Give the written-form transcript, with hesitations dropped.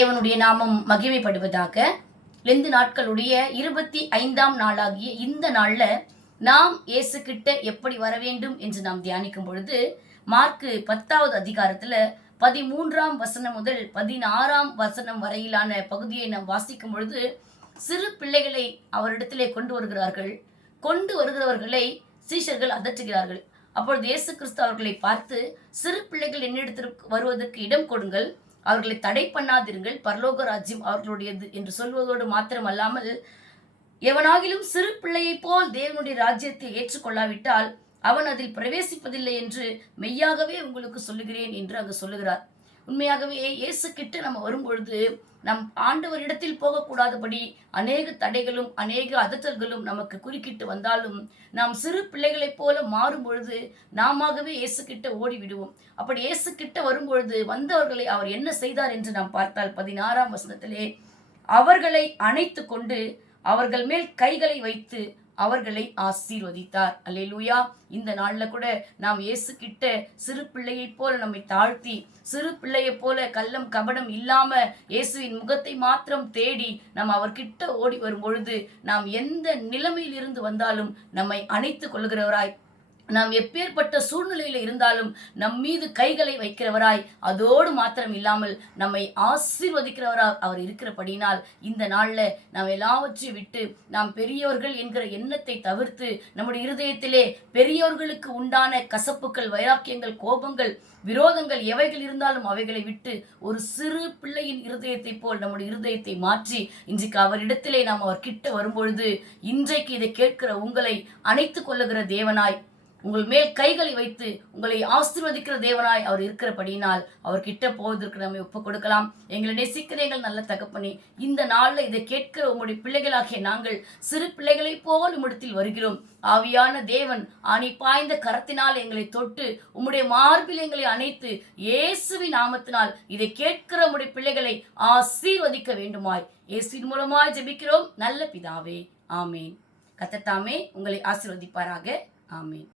தேவனுடைய நாமம் மகிமைப்படுவதாக. லெந்து நாட்களுடைய 25ஆம் நாளாகிய இந்த நாள்ல நாம் இயேசு கிட்ட எப்படி வர வேண்டும் என்று நாம் தியானிக்கும் பொழுது, மார்க்கு 10வது அதிகாரத்துல 13ஆம் வசனம் முதல் 16ஆம் வசனம் வரையிலான பகுதியை நாம் வாசிக்கும் பொழுது, சிறு பிள்ளைகளை அவரிடத்திலே கொண்டு வருகிறார்கள். கொண்டு வருகிறவர்களை சீஷர்கள் அதட்டுகிறார்கள். அப்பொழுது இயேசு கிறிஸ்து அவர்களை பார்த்து, சிறு பிள்ளைகள் என்னிடத்திற்கு வருவதற்கு இடம் கொடுங்கள், அவர்களை தடை பண்ணாதிருங்கள், பரலோக ராஜ்யம் அவர்களுடையது என்று சொல்வதோடு மாத்திரமல்லாமல், எவனாகிலும் சிறு பிள்ளையைப் போல் தேவனுடைய ராஜ்யத்தை ஏற்றுக்கொள்ளாவிட்டால் அவன் அதில் பிரவேசிப்பதில்லை என்று மெய்யாகவே உங்களுக்கு சொல்லுகிறேன் என்று அங்கு சொல்லுகிறார். உண்மையாகவே இயேசு கிட்ட நம்ம வரும்பொழுது நம் ஆண்டவரிடத்தில் போகக்கூடாதபடி அநேக தடைகளும் அநேக அதட்டல்களும் நமக்கு குறுக்கிட்டு வந்தாலும், நாம் சிறு பிள்ளைகளைப் போல மாறும் பொழுது நாமவே இயேசு கிட்ட ஓடி விடுவோம். அப்படி இயேசு கிட்ட வரும்பொழுது வந்தவர்களை அவர் என்ன செய்தார் என்று நாம் பார்த்தால் 16ஆம் வசனத்திலே, அவர்களை அணைத்து கொண்டு அவர்கள் மேல் கைகளை வைத்து அவர்களை ஆசீர்வதித்தார். அல்லேலூயா. இந்த நாள்ல கூட நாம் இயேசு கிட்ட சிறு பிள்ளையைப் போல நம்மை தாழ்த்தி, சிறு பிள்ளையைப் போல கள்ளம் கபடம் இல்லாம இயேசுவின் முகத்தை மாத்திரம் தேடி நாம் அவர்கிட்ட ஓடி வரும் பொழுது, நாம் எந்த நிலைமையில் இருந்து வந்தாலும் நம்மை அணைத்து கொள்கிறவராய், நாம் எப்பேற்பட்ட சூழ்நிலையில இருந்தாலும் நம் மீது கைகளை வைக்கிறவராய், அதோடு மாத்திரம் இல்லாமல் நம்மை ஆசீர்வதிக்கிறவராய் அவர் இருக்கிறபடினால், இந்த நாள்ல நாம் எல்லாவற்றையும் விட்டு நாம் பெரியவர்கள் என்கிற எண்ணத்தை தவிர்த்து, நம்முடைய இருதயத்திலே பெரியவர்களுக்கு உண்டான கசப்புக்கள், வைராக்கியங்கள், கோபங்கள், விரோதங்கள் எவைகள் இருந்தாலும் அவைகளை விட்டு ஒரு சிறு பிள்ளையின் இருதயத்தை போல் நம்முடைய இருதயத்தை மாற்றி இன்றைக்கு அவரிடத்திலே நாம் அவர் கிட்ட வரும்பொழுது, இன்றைக்கு இதை கேட்கிற உங்களை அணைத்து கொள்ளுகிற தேவனாய், உங்கள் மேல் கைகளை வைத்து உங்களை ஆசீர்வதிக்கிற தேவனாய் அவர் இருக்கிறபடினால் அவர்கிட்ட போவதற்கு நம்ம ஒப்புக் கொடுக்கலாம். எங்களை நேசிக்கிற எங்கள் நல்ல தகப்பனே, இந்த நாளில் இதை கேட்கிற உங்களுடைய பிள்ளைகளாகிய நாங்கள் சிறு பிள்ளைகளை போல் உம்மிடத்தில் வருகிறோம். ஆவியான தேவன் ஆணி பாய்ந்த கரத்தினால் எங்களை தொட்டு உம்முடைய மார்பில் எங்களை அணைத்து இயேசுவின் நாமத்தினால் இதை கேட்கிற உம்முடைய பிள்ளைகளை ஆசீர்வதிக்க வேண்டுமாய் இயேசுவின் மூலமாய் ஜெபிக்கிறோம் நல்ல பிதாவே. ஆமேன். கர்த்தர் தாமே உங்களை ஆசீர்வதிப்பாராக. ஆமேன்.